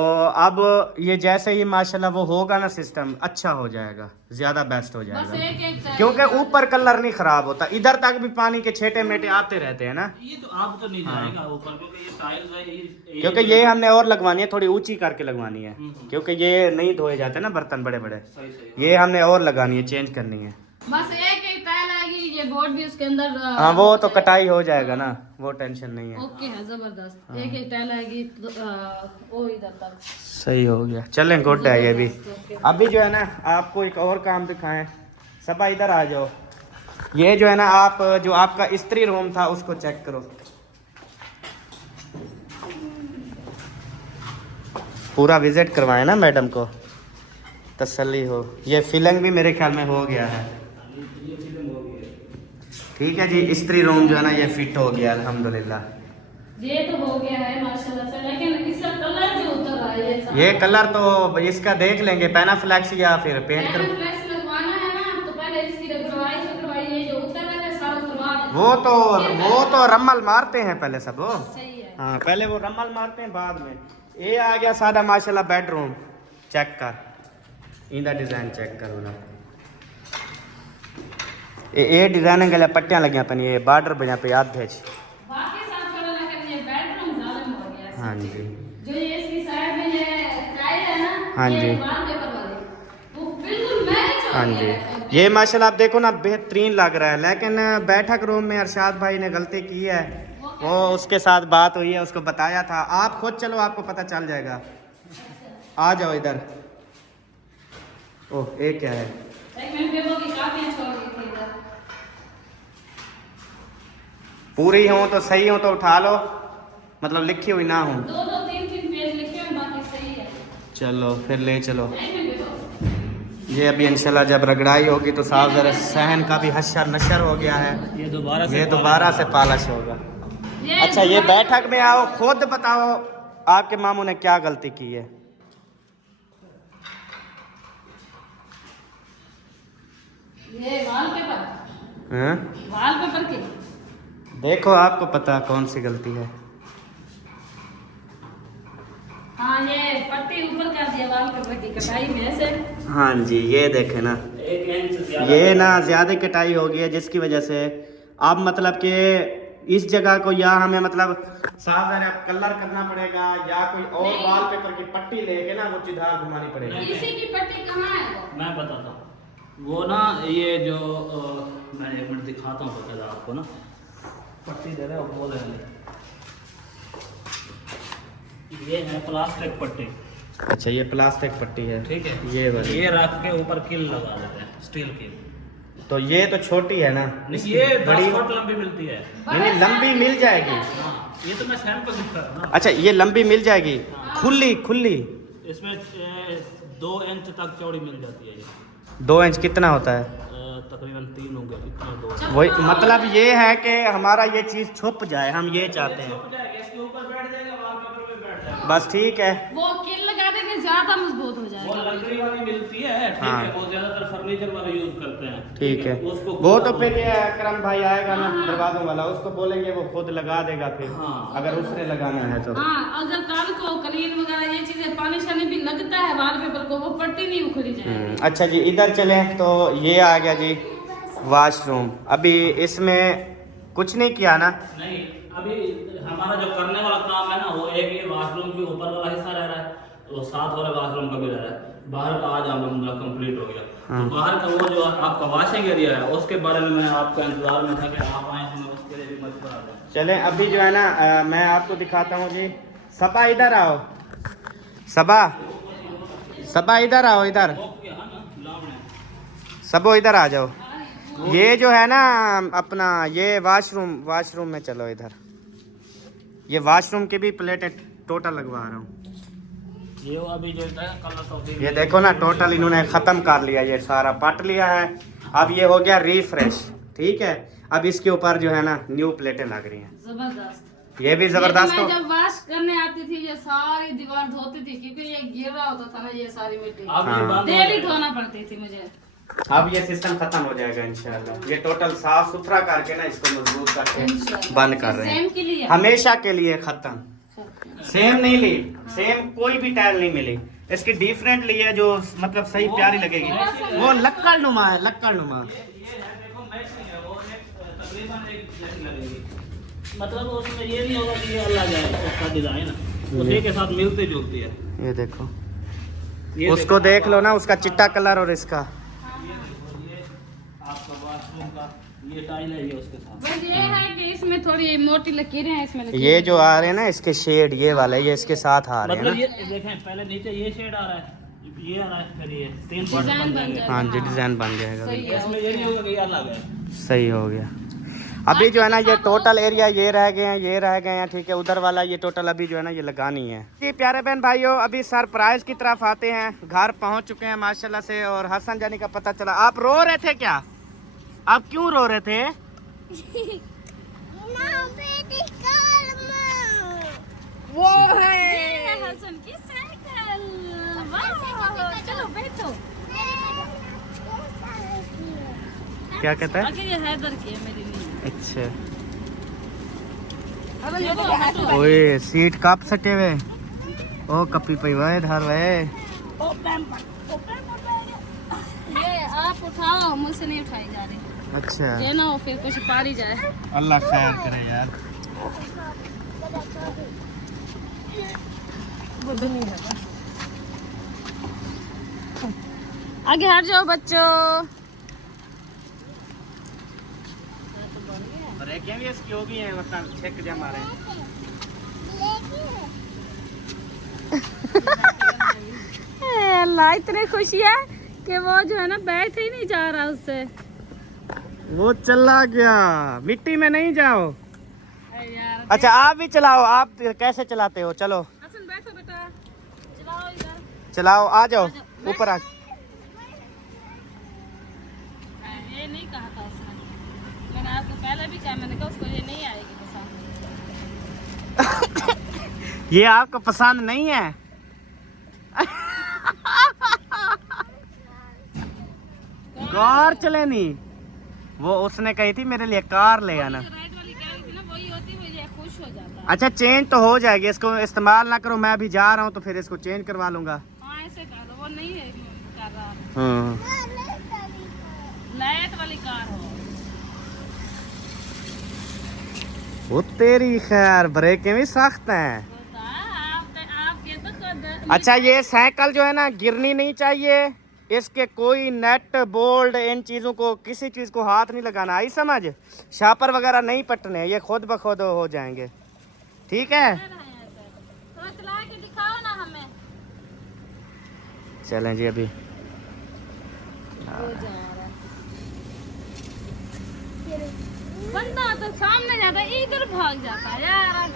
अब ये जैसे ही माशाल्लाह वो होगा ना सिस्टम, अच्छा हो जाएगा, ज़्यादा बेस्ट हो बस जाएगा। एक एक टाइल। क्योंकि ऊपर कलर नहीं खराब होता, इधर तक भी पानी के छेटे मेटे आते रहते हैं ना। ये तो आप तो नहीं जाएगा ऊपर, क्योंकि ये टाइल्स है, ये क्योंकि ये हमने और लगवानी है, थोड़ी ऊंची करके लगवानी है, क्योंकि ये नहीं धोए जाते ना बर्तन बड़े बड़े, सही सही। ये हमने और लगानी है, चेंज करनी है। बस एक एक टाइल आएगी, ये बोर्ड भी उसके अंदर। हाँ वो तो कटाई हो जाएगा ना, वो टेंशन नहीं है। ओके है, जबरदस्त। एक एक टाइल आएगी तो, वो इधर तक। सही हो गया, चलें गुड है ये भी। अभी जो है ना आपको एक और काम दिखाएं, सबा इधर आ जाओ। ये जो है ना, आप जो आपका स्त्री रूम था उसको चेक करो, पूरा विजिट करवाएं ना मैडम को, तसल्ली हो। ये फिलिंग भी मेरे ख्याल में हो गया है, ठीक है जी। स्त्री रूम जो है ना ये फिट हो गया अल्हम्दुलिल्लाह। ये तो हो गया है माशाल्लाह से, लेकिन इसका कलर जो उतर रहा है ये कलर तो इसका देख लेंगे, पैनाफ्लेक्स या फिर पेंट कर, फ्लैक्स लगवाना है ना, तो पहले इसकी रगड़वाई ये जो उतर रहा है सारा उतरवा दें। वो तो रम्मल मारते हैं पहले सब वो। सही है। हाँ पहले वो रम्मल मारते हैं बाद में। ये आ गया सादा माशाल्लाह बेडरूम, चेक कर इंदा डिजाइन चेक करो ना। ये डिजाइन के लिए पट्टियां लगी अपन, ये बॉर्डर बना पे याद भेज। बाकी साफ करो, लेकिन ये बेडरूम जालिम हो गया है। हाँ जी जो ये इसकी साइड में ये टाइल है ना, हाँ ये जी। वॉलपेपर वाली, वो बिल्कुल मैच हो हाँ गया जी, है। ये माशाल्लाह आप देखो ना बेहतरीन लग रहा है। लेकिन बैठक रूम में अरशाद भाई ने गलती की है, वो उसके साथ बात हुई है, उसको बताया था। आप खुद चलो, आपको पता चल जाएगा। आ जाओ इधर। ओह ये क्या है? एक मिनट पेपर की काफी छोड़ दी थी इधर। पूरी हो तो सही हो तो उठा लो, मतलब लिखी हुई ना हो। दो दो तीन तीन पेज लिखे हैं, बाकी सही है। चलो फिर ले चलो। एक मिनट पेपर। ये अभी इंशाल्लाह जब रगड़ाई होगी तो साफ जरा सहन का भी हशर नशर हो गया है, ये दोबारा से पालिश होगा। ये अच्छा ये बैठक में आओ, खुद बताओ आपके मामू ने क्या गलती की है। ये वॉलपेपर, हैं? वॉलपेपर की देखो आपको पता कौन सी गलती है। हाँ, ये पट्टी ऊपर कर दिया वॉलपेपर की कटाई में से। हाँ जी ये देखे ना, 1 इंच ये ना ज़्यादा कटाई हो गई है, जिसकी वजह से अब मतलब कि इस जगह को या हमें मतलब साफ कलर करना पड़ेगा, या कोई और नहीं। वॉलपेपर की पट्टी लेके ना वो चिधार घुमानी पड़ेगी। इसी की पट्टी कहाँ है वो? मैं बताता हूँ। वो ना ये जो मैं 1 मिनट दिखाता हूँ पहले आपको ना, पट्टी दे रहे हो वो ले लें। ये है प्लास्टिक पट्टी, अच्छा ये प्लास्टिक पट्टी है, ठीक है। ये वाली। ये रख के ऊपर किल लगा देते हैं, स्टील की। तो ये तो छोटी है ना, ये बड़ी 10 फुट लंबी मिलती है। नहीं लंबी मिल जाएगी। हाँ, ये तो मैं सैंपल दिखा रहा हूँ ना। अच्छा ये लंबी मिल जाएगी, खुली खुली। इसमें 2 इंच तक चौड़ी मिल जाती है। ये 2 इंच कितना होता है? तकरीबन 3 होंगे, इतना 2। वही मतलब ये है कि हमारा ये चीज़ छुप जाए, हम ये चाहते हैं। इसके ऊपर बैठ जाएगा, वॉलपेपर पे बैठ जाएगा। बस ठीक है। वो किल लगा देंगे, ज्यादा मजबूत बहुत हो वो जाएगा। लकड़ी वाली मिलती है, ठीक हाँ। है, वो ज्यादातर फर्नीचर वाले यूज करते हैं। ठीक है, उसको वो तो फिर ये अकरम भाई आएगा ना दरवाजों वाला, उसको बोलेंगे वो खुद लगा देगा फिर। हाँ। अगर उसने लगाना है तो। हाँ, अगर कल को क्लीन वगैरह ये चीजें पानी शानी भी लगता है वॉलपेपर को, वो पट्टी नहीं उखड़ी जाएगी। अच्छा जी, इधर चले तो ये आ गया जी वॉशरूम। अभी इसमें कुछ नहीं किया ना? नहीं, अभी हमारा जो करने वाला काम है ना, वो एक ये वॉशरूम के ऊपर वाला हिस्सा रह रहा है, तो साथ वाला वॉशरूम का भी रह रहा है। बाहर का आज हमारा कंप्लीट हो गया। तो बाहर का वो जो आपका वॉशिंग एरिया है, उसके बारे में मैं आपका इंतजार में था कि आप आए, हमें उसके लिए भी मजबूर आ जाए। चलें अभी जो है ना मैं आपको दिखाता हूँ जी। सबा इधर आओ, सबा सबा इधर आओ, इधर सबो इधर आ जाओ। ये जो है ना अपना ये वॉशरूम में चलो इधर। ये वॉशरूम की भी प्लेटें टोटल लगवा रहा हूँ। ये वो अभी जो है कलर ये देखो ना, टोटल इन्होंने ख़त्म कर लिया, ये सारा पट लिया है। अब ये हो गया रिफ्रेश, ठीक है। अब इसके ऊपर जो है ना न्यू प्लेटें लग रही हैं, जबरदस्त। ये भी जबरदस्त। मैं जब वॉश करने आती थी ये सारी दीवार धोती थी, क्योंकि ये गिर रहा होता था ना, ये सारी मिट्टी हाँ। डेली धोना पड़ती थी मुझे। अब ये सिस्टम खत्म हो जाएगा इंशाल्लाह। ये टोटल साफ सुथरा करके ना इसको मजबूत करके बंद कर रहे सेम के लिए हैं, हमेशा के लिए खत्म। सेम नहीं ली, सेम कोई भी टाइल नहीं मिली, इसकी डिफरेंट ली है जो मतलब सही प्यारी लगेगी। वो लक्कड़ नुमा है, लक्कड़ नुमा। मतलब उसमें ये नहीं होगा कि ये अलग है उसका डिजाइन, उसी के साथ मिलती जुलती है। ये देखो, ये उसको देख लो ना, उसका चिट्टा कलर और इसका। ये आपका वॉशरूम का ये टाइल है, ये उसके साथ। बस ये है कि इसमें थोड़ी मोटी लकीरें हैं, इसमें ये जो आ रहे हैं ना इसके शेड, ये वाला ये इसके साथ आ रहे हैं मतलब ना। ये देखें, पहले नीचे ये शेड आ रहा है, ये आ रहा है, फिर ये 3 पार्ट डिजाइन बन बन जाएंगे। जाएगा। हाँ जी, डिजाइन बन जाएगा। सही है। इसमें ये नहीं होगा कि ये अलग है। सही हो गया। अभी जो है ना ये टोटल एरिया ये रह गए हैं, ये रह गए हैं, ठीक है। उधर वाला ये टोटल अभी जो है ना ये लगानी है जी। प्यारे बहन भाइयों, अभी सरप्राइज की तरफ आते हैं। घर पहुंच चुके हैं माशाल्लाह से, और हसन जानी का पता चला। आप रो रहे थे क्या? आप क्यों रो रहे थे? वो है हसन की साइकिल। वाह, चलो बैठो। क्या कहता है? आगे ये हैदर की है, मेरी नहीं। अच्छा, है। ओए सीट कप सटे हुए। ओ कपी पई वे धर वे। ये आप उठाओ, मुझसे नहीं उठाई जा रही। अच्छा, ये ना हो फिर कुछ पारी जाए। अल्लाह खैर करे यार। आगे हट जाओ बच्चों। ब्रेकें भी इसकी होगी हैं, मतलब छेक जमा रहे हैं। अल्लाह, इतनी खुशी है कि वो जो है ना बैठ ही नहीं जा रहा उससे। वो चला गया, मिट्टी में नहीं जाओ। यार, अच्छा आप भी चलाओ, आप कैसे चलाते हो? चलो हसन बैठो बेटा, चलाओ इधर। चलाओ, आ जाओ ऊपर आ। ये नहीं कहा था उसने, मैंने आपको पहले भी कहा, मैंने कहा उसको ये नहीं आएगी पसंद। ये आपको पसंद नहीं है? कार चले नहीं, वो उसने कही थी मेरे लिए कार ले आना। राइट वाली कह रही थी ना, वही होती, वो ये खुश हो जाता। अच्छा चेंज तो हो जाएगी, इसको इस्तेमाल ना करो, मैं अभी जा रहा हूँ तो फिर इसको चेंज करवा लूंगा। हाँ ऐसे कर दो, वो नहीं है कर रहा। हाँ लाइट वाली कार हो। वो तेरी खैर, ब्रेकें भी सख्त हैं। आपके तो खुद। अच्छा ये साइकिल जो है ना गिरनी नहीं चाहिए, इसके कोई नेट बोल्ट इन चीज़ों को, किसी चीज़ को हाथ नहीं लगाना, आई समझ? शापर वगैरह नहीं पटने, ये खुद ब खुद हो जाएंगे, ठीक है? थोड़ा चला के दिखाओ ना हमें। चलें जी अभी। बंदा तो सामने जाता है, इधर भाग जाता है यार।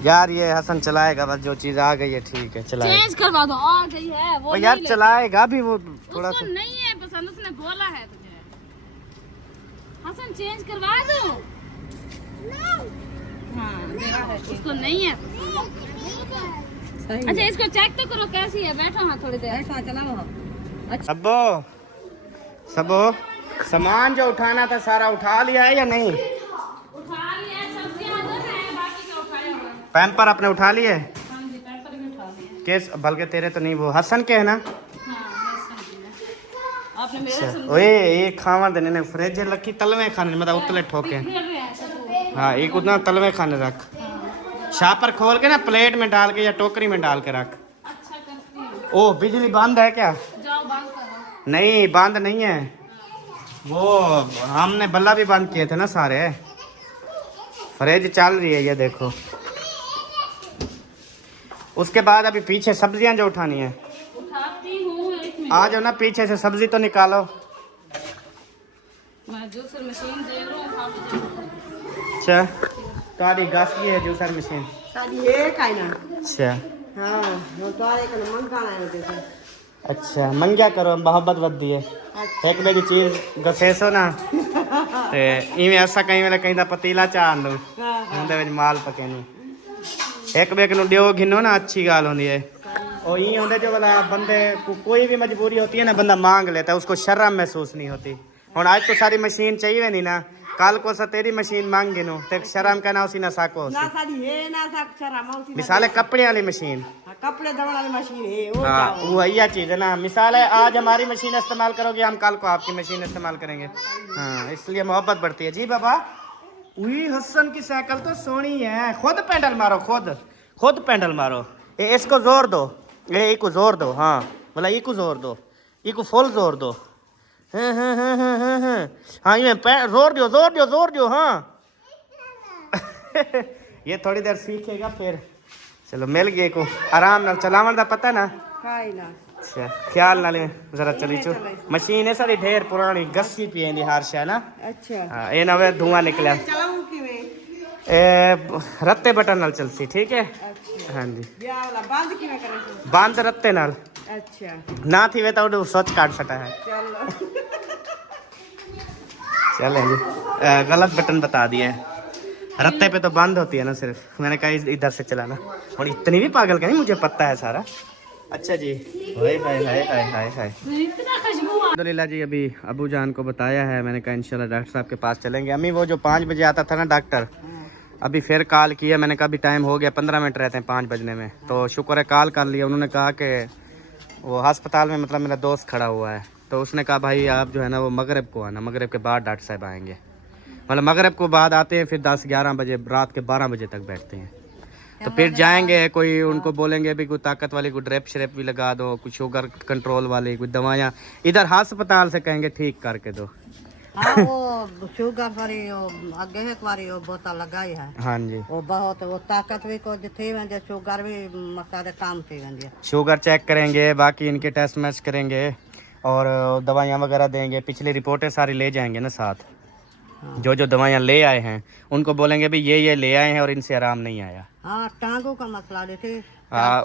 यार ये हसन चलाएगा, बस जो चीज़ आ गई है ठीक है चलाएगा। चेंज करवा दो, आ गई है वो। यार नहीं चलाएगा भी वो थोड़ा उसको सा। नहीं है पसंद, उसने बोला है तुझे। हसन चेंज करवा दो। हाँ, उसको नहीं है पसंद। अच्छा इसको चेक तो करो कैसी है। बैठो हाँ थोड़ी देर ऐसा चलाओ। अच्छा सबो सामान जो उठाना था सारा उठा लिया है या नहीं? उठा लिया, सब्जियां उधर है, बाकी का उठाया हुआ है। पैम्पर आपने उठा लिए? हाँ जी पैम्पर भी उठा लिया। केस बल्कि तेरे तो नहीं, वो हसन के है ना? आपने मेरा सुन ओए ये खावा देने ने फ्रिज लखी तलवे खाने मतलब उतले ठोके। हाँ एक उतना तलवे खाने रख, शापर खोल के ना प्लेट में डाल के या टोकरी में डाल के रख। अच्छा करती हूँ। ओ बिजली बंद है क्या? जाओ बंद करो। नहीं बंद नहीं है, वो हमने बल्ला भी बंद किए थे ना सारे। फ्रिज चल रही है ये देखो। उसके बाद अभी पीछे सब्जियां जो उठानी है। उठाती हूँ एक मिनट। आ जाओ ना पीछे से सब्जी तो निकालो। मैं जूसर मशीन दे रहा हूँ। अच्छा तारी घास की है जूसर मशीन? साडी है काय ना। अच्छा हाँ वो तो आए कल मंगाना है होते थे। अच्छा मंग्या करो मोहब्बत वधी है। एक बे की चीज गसेसो ना ते इवें असा कई वेले कहीं दा पतीला चा आंदो उंदे विच माल पके नु एक बे नु दियो घिनो ना अच्छी गाल होंदी है। और ई होंदे जो वाला बंदे को कोई भी मजबूरी होती है ना बंदा मांग लेता है, उसको शर्म महसूस नहीं होती। हुन आज तो सारी मशीन चाहिए नहीं ना, कल को सा तेरी मशीन मांग गिनो ते शर्म कहना उसी ना साको ना साडी है ना साक चरा मौसी। मिसाल है कपड़े वाली मशीन। कपड़े धोने वाली मशीन है वो। हाँ वो यही चीज़ है ना। मिसाल है आज हमारी मशीन इस्तेमाल करोगे, हम कल को आपकी मशीन इस्तेमाल करेंगे। हाँ इसलिए मोहब्बत बढ़ती है। जी बाबा वही हसन की साइकिल तो सोनी है। खुद पेंडल मारो, खुद पेंडल मारो। ये इसको जोर दो, ये को जोर दो। हाँ बोला ये को जोर दो, ये को फुल जोर दो। हाँ ये जोर दो हाँ। ये थोड़ी देर सीखेगा फिर चलो मिल गए को आराम नाल चलावन दा पता ना। काय ना। अच्छा ख्याल नाल जरा चली चो। मशीन है सारी ढेर पुरानी गस्सी पीएंदी हर शय ना। अच्छा हाँ ये नवे धुआं निकलिया। चलाऊं किवें? ए रत्ते बटन नाल चलसी ठीक है। अच्छा हाँ जी या वाला बंद किवें करे छो? बंद रत्ते नाल अच्छा ना थी वे तो सोच काट सटा है। चलो चले जी गलत बटन बता दिया है। रत्ते पे तो बंद होती है ना सिर्फ, मैंने कहा इधर से चलाना। और इतनी भी पागल का नहीं, मुझे पता है सारा। अच्छा जी हाय हाय हाय हाय हाय हाय। इतना खुशबू। अल्हम्दुलिल्लाह जी अभी अबू जान को बताया है मैंने, कहा इंशाल्लाह डॉक्टर साहब के पास चलेंगे। अम्मी वो जो 5 बजे आता था ना डॉक्टर, अभी फिर कॉल किया मैंने, कहा अभी टाइम हो गया 15 मिनट रहते हैं 5 बजने में। तो शुक्र है कॉल कर लिया। उन्होंने कहा कि वो अस्पताल में मतलब मेरा दोस्त खड़ा हुआ है, तो उसने कहा भाई आप जो है ना वो मगरिब को आना, मगरिब के बाद डॉक्टर साहब आएंगे। मतलब मगरिब को बाद आते हैं, फिर 10-11 बजे रात के 12 बजे तक बैठते हैं। तो फिर जाएंगे, कोई उनको बोलेंगे भी कोई ताकत वाली कोई ड्रिप श्रिप भी लगा दो, कुछ शुगर कंट्रोल वाली कोई दवाइयाँ इधर अस्पताल से कहेंगे ठीक करके दो। हाँ वो शुगर वाली वो आगे एक बारी वो बोतल लगाई है। हाँ जी वो बहुत वो ताकत भी को थी वंदे शुगर भी मसाले काम थी वंदे। शुगर चेक करेंगे, बाकी इनके टेस्ट मैच करेंगे और दवाइयाँ वगैरह देंगे। पिछली रिपोर्टें सारी ले जाएंगे ना साथ। जो जो दवाइयाँ ले आए हैं उनको बोलेंगे भी ये ले आए हैं और इनसे आराम नहीं आया। हाँ टांगों का मसला देते।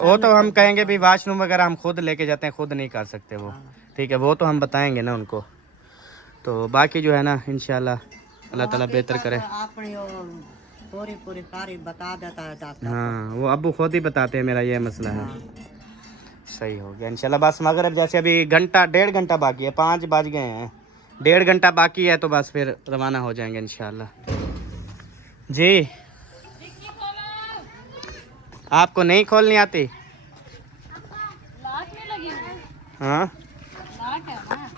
वो तो हम कहेंगे भी वॉशरूम वगैरह हम खुद लेके जाते हैं, खुद नहीं कर सकते वो। ठीक है वो तो हम बताएंगे ना उनको। तो बाकी जो है ना इंशाल्लाह अल्लाह ताला बेहतर करे। अपनी पूरी सारी बता देता है डॉक्टर। हाँ वो अब्बू खुद ही बताते हैं मेरा ये मसला है। सही हो गया इंशाल्लाह। बस मगरिब जैसे अभी घंटा 1.5 घंटा बाकी है, 5 बज गए हैं, 1.5 घंटा बाकी है तो बस फिर रवाना हो जाएंगे इंशाल्लाह। जी आपको नहीं खोलनी आती? लाट में लगी हुई। हाँ लाट है ना।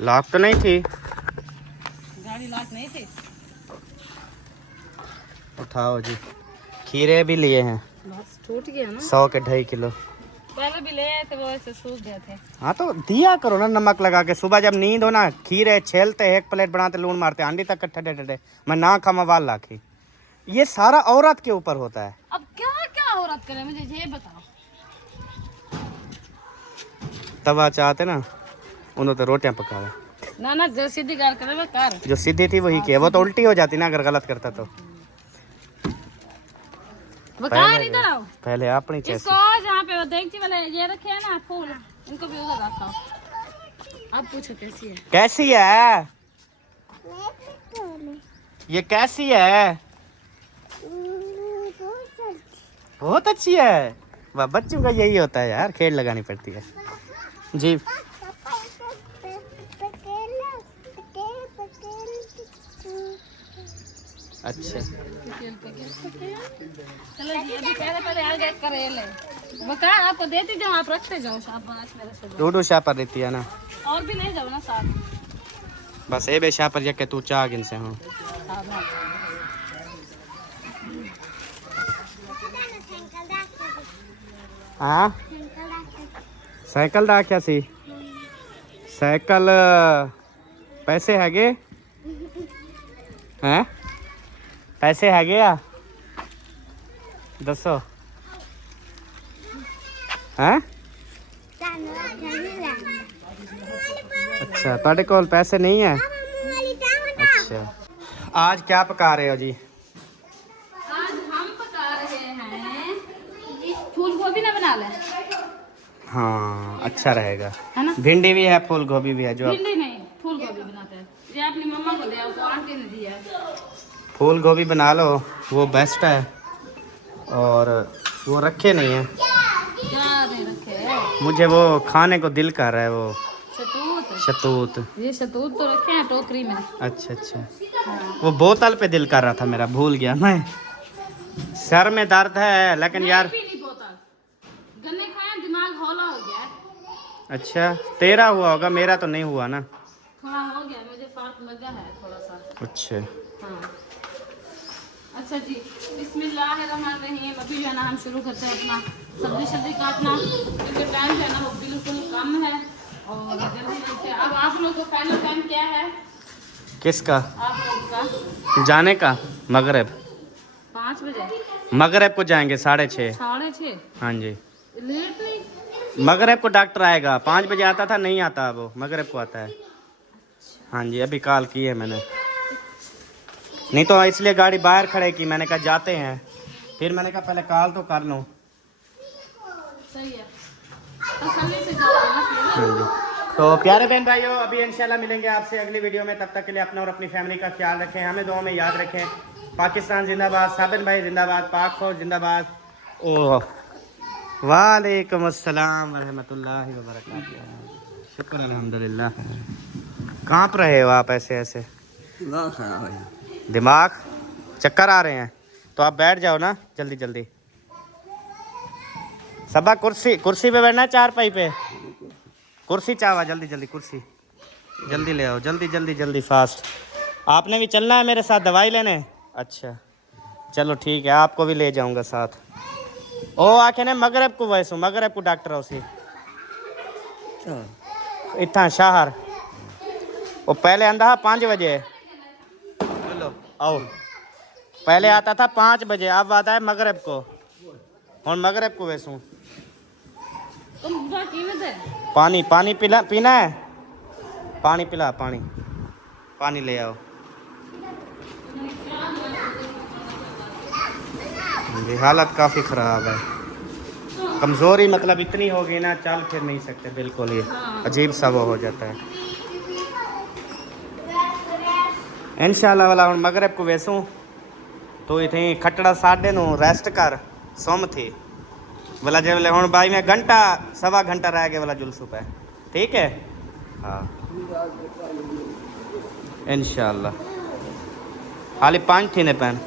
लॉक तो नहीं थी, गाड़ी लाट नहीं थी। उठाओ जी। खीरे भी लिए हैं बस टूट गया ना। 100 के 2.5 किलो। पहले भी ले आए थे वो ऐसे सूख गए थे। हाँ तो दिया करो ना नमक लगा के। सुबह जब नींद हो ना खीरे छेलते 1 प्लेट बनाते लून मारते आंडी तक ठंडे ठंडे मैं ना खामा वाल लाखी। ये सारा औरत के ऊपर होता है। अब क्या क्या औरत करे मुझे ये बताओ। तवा चाहते ना उन्होंने तो रोटियां पकावे ना ना जो सीधी गाल करे वो कर। जो सीधी थी वही की, वो तो उल्टी हो जाती ना अगर गलत करता तो। वो कहाँ इधर आओ। पहले अपनी इसको चेस्ट जहाँ पे वो देखती वाले ये रखे है ना फूल, इनको भी उधर रखा। आप पूछो कैसी है। कैसी है? ये कैसी है? बहुत अच्छी है। वाह, बच्चों का यही होता है यार, खेल लगानी पड़ती है जी। अच्छा, चलो जी, अभी पहले आ गए करेले। बका आपको देती जाओ, आप रखते जाओ शाबाश मेरे से। डूडू शाह पर रहती है ना, और भी नहीं जाओ ना साथ। बस ए बे शाह पर जाके तू चाह गिन से हूँ। हाँ, साइकिल दा क्या सी? साइकिल पैसे हैगे हैं? पैसे हैगे आ दसो हैं? अच्छा, ਤੁਹਾਡੇ ਕੋਲ पैसे नहीं है? अच्छा, आज क्या पका रहे हो जी? आज हम पका रहे हैं फूल गोभी ना बना ले। हाँ, अच्छा रहेगा। है ना? भिंडी भी है, फूल गोभी भी है। जो भिंडी नहीं, फूल गोभी बनाते हैं। ये अपनी मम्मा को दिया, वो आंटी ने दिया। फूल गोभी बना लो, वो बेस्ट है। और वो रखे नहीं है, क्या नहीं रखे है? मुझे वो खाने को दिल कर रहा है, वो शतूत। शतूत। ये शतूत तो रखे हैं टोकरी में। अच्छा अच्छा, वो बोतल पे दिल कर रहा था मेरा, भूल गया मैं। सर में दर्द है लेकिन यार। पीली बोतल गन्ने खाए, दिमाग हौला हो गया है। अच्छा, तेरा हुआ होगा, मेरा तो नहीं हुआ ना। थोड़ा हो गया, मुझे फर्क लगा है थोड़ा सा। अच्छा, हाँ। अच्छा जी, बिस्मिल्लाहिर्रहमानिर्रहीम। अभी जो है ना हम शुरू करते हैं अपना सब्जी काटना, क्योंकि टाइम जो है ना वो बिल्कुल कम है। और जल्दी से अब आप लोग को फाइनल टाइम क्या है? किसका? आप लोगों का जाने का? मगरिब 5 बजे। मगरिब को जाएंगे 6:30। 6:30? हाँ जी, लेट नहीं? मगरिब को डॉक्टर आएगा। 5 बजे आता था, नहीं आता वो, मगरिब को आता है। हाँ जी, अभी कॉल की है मैंने, नहीं तो इसलिए गाड़ी बाहर खड़े की। मैंने कहा जाते हैं, फिर मैंने कहा पहले कॉल तो कर लूँ। सही है, तसल्ली से जाओ ना फिर। हाँ जी, तो प्यारे बहन भाइयों, अभी इंशाल्लाह मिलेंगे आपसे अगली वीडियो में। तब तक के लिए अपना और अपनी फैमिली का ख्याल रखें, हमें दुआ में याद रखें। पाकिस्तान जिंदाबाद, साबिर भाई जिंदाबाद, पाक फौज जिंदाबाद। ओह, वालेकुम अस्सलाम वरहमतुल्लाहि वबरकातुहू। शुक्र अल्हम्दुलिल्लाह। काँप रहे हो आप ऐसे ऐसे? दिमाग चक्कर आ रहे हैं? तो आप बैठ जाओ ना जल्दी जल्दी। सबा कुर्सी पे बैठना है, चारपाई पे? कुर्सी चावा, जल्दी जल्दी कुर्सी जल्दी ले आओ, जल्दी जल्दी जल्दी फास्ट। आपने भी चलना है मेरे साथ दवाई लेने? अच्छा चलो ठीक है, आपको भी ले जाऊंगा साथ। ओ आखे ने मगरब को वैसो, मगरब को डॉक्टर उसी इतना शहर। वो पहले आंदा 5 बजे। चलो आओ, पहले आता था 5 बजे, अब आता है मगरब को। और मगरब को वैसू तुम बुरा कीमत है। पानी पीना है? पानी पिला, पानी ले आओ। जी हालत काफ़ी ख़राब है, कमज़ोरी मतलब इतनी हो गई ना, चल फिर नहीं सकते बिल्कुल, ये अजीब सा वो हो जाता है। इंशाल्लाह वाला हम मगरब को वैसूँ तो इतनी खटड़ा 9:30 रेस्ट कर सोम थी वाला जब ले हूँ भाई में घंटा सवा घंटा रह गया वाला जुलसू पे, ठीक है? हाँ इंशाल्लाह। खाली 5 थी ने पैन